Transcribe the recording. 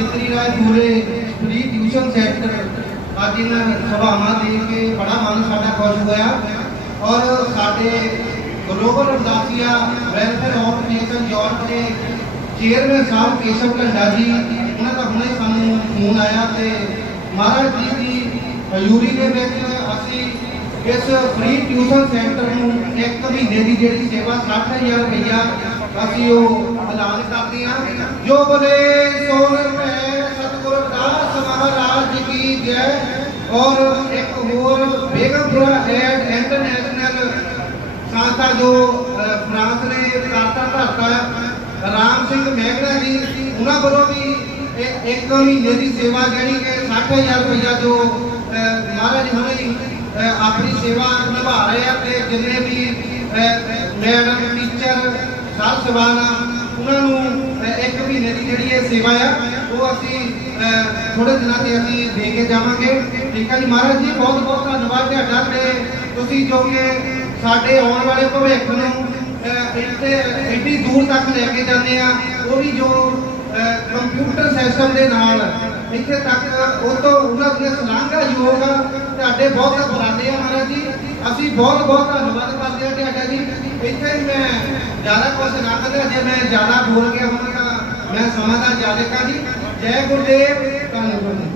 ਮਿੱਤਰੀ ਰਾਏ ਪੂਰੇ free tuition centre ਅੱਜ ਇਹਨਾਂ ਸਭਾਵਾਂ ਦੇ ਕੇ ਬੜਾ ਮਨ ਸਾਡਾ ਖੁਸ਼ ਹੋਇਆ ਔਰ ਸਾਡੇ global Ramdasia welfare organisation Europe ਦੇ ਚੇਅਰਮੈਨ ਸਾਹਿਬ ਕੇਸ਼ਵ ਘੰਡਾ ਜੀ, ਉਹਨਾਂ ਦਾ ਹੁਣੇ ਸਾਨੂੰ ਫੋਨ ਆਇਆ ਤੇ ਮਹਾਰਾਜ ਜੀ ਦੀ ਹਜ਼ੂਰੀ ਦੇ ਵਿੱਚ ਅਸੀਂ ਇਸ ਫ੍ਰੀ ਟਿਊਸ਼ਨ ਸੈਂਟਰ ਨੂੰ ਇੱਕ ਮਹੀਨੇ ਦੀ ਜਿਹੜੀ ਸੇਵਾ 60000 ਰੁਪਇਆ ਅਸੀਂ ਉਹ ਐਲਾਨ ਕਰਦੇ ਹਾਂ। ਜੋ ਬੋਲੇ ਸੋ ਰੁਪਏ ਸਤਿਗੁਰ ਦਾਸ ਮਹਾਰਾਜ ਜੀ ਕੀ ਜੈ ਔਰ ਇੱਕ ਹੋਰ ਬੇਗਮਪੁਰਾ ਐਡ ਇੰਟਰਨੈਸ਼ਨਲ ਸੰਸਥਾ ਜੋ ਅ, ਫਰਾਂਸ ਨੇ ਕਾਰਤਾ ਧਰਤਾ ਰਾਮ ਸਿੰਘ ਮਹਿਗੜਾ ਜੀ ਉਹਨਾਂ ਵੱਲੋਂ ਵੀ ਇਹ ਇੱਕ ਮਹੀਨੇ ਦੀ ਸੇਵਾ ਜਿਹੜੀ ਕਿ 60000 ਰੁਪਇਆ ਜੋ ਮਹਾਰਾਜ ਹੁਣੇ ਆਪਣੀ ਸੇਵਾ ਨਿਭਾ ਰਹੇ ਆ ਤੇ ਜਿੰਨੇ ਵੀ ਮੈਡਮ ਟੀਚਰ ਸਰ ਸਵਾਨਾ ਉਹਨਾਂ ਨੂੰ ਇੱਕ ਮਹੀਨੇ ਦੀ ਜਿਹੜੀ ਇਹ ਸੇਵਾ ਆ ਅਸੀਂ ਥੋੜੇ ਦਿਨਾਂ ਤੇ ਅਸੀਂ ਦੇ ਕੇ ਜਾਵਾਂਗੇ। ਠੀਕ ਹੈ ਜੀ? ਮਹਾਰਾਜ ਜੀ, ਬਹੁਤ ਬਹੁਤ ਧੰਨਵਾਦ ਤੁਹਾਡਾ ਤੇ ਤੁਸੀਂ ਜੋ ਕਿ ਸਾਡੇ ਆਉਣ ਵਾਲੇ ਭਵਿੱਖ ਨੂੰ ਇੱਥੇ ਇੱਡੀ ਦੂਰ ਤੱਕ ਲੈ ਕੇ ਜਾਂਦੇ ਆ, ਉਹ ਵੀ ਜੋ ਕੰਪਿਊਟਰ ਸਿਸਟਮ ਦੇ ਨਾਲ ਇੱਥੇ ਤੱਕ ਉਹ ਤੋਂ ਉਹਨਾਂ ਦੀਆਂ ਸਲਾਹਾਂ ਯੋਗ ਆ ਤੁਹਾਡੇ ਬਹੁਤ ਬਰਾਦੇ ਆ ਮਹਾਰਾਜ ਜੀ। ਅਸੀਂ ਬਹੁਤ ਬਹੁਤ ਧੰਨਵਾਦ ਕਰਦੇ ਹਾਂ ਤੁਹਾਡਾ ਜੀ। ਇੱਥੇ ਹੀ ਮੈਂ ਜ਼ਿਆਦਾ ਕੁਝ ਨਾ ਕਰਾਂ ਜੇ ਮੈਂ ਜ਼ਿਆਦਾ ਬੋਲ ਗਿਆ ਹੋਵਾਂਗਾ ਮੈਂ ਸਮਾਂ ਦਾ ਜਾਜਕਾ ਜੀ ਜੈ ਗੁਰਦੇਵ ਧੰਨਵਾਦ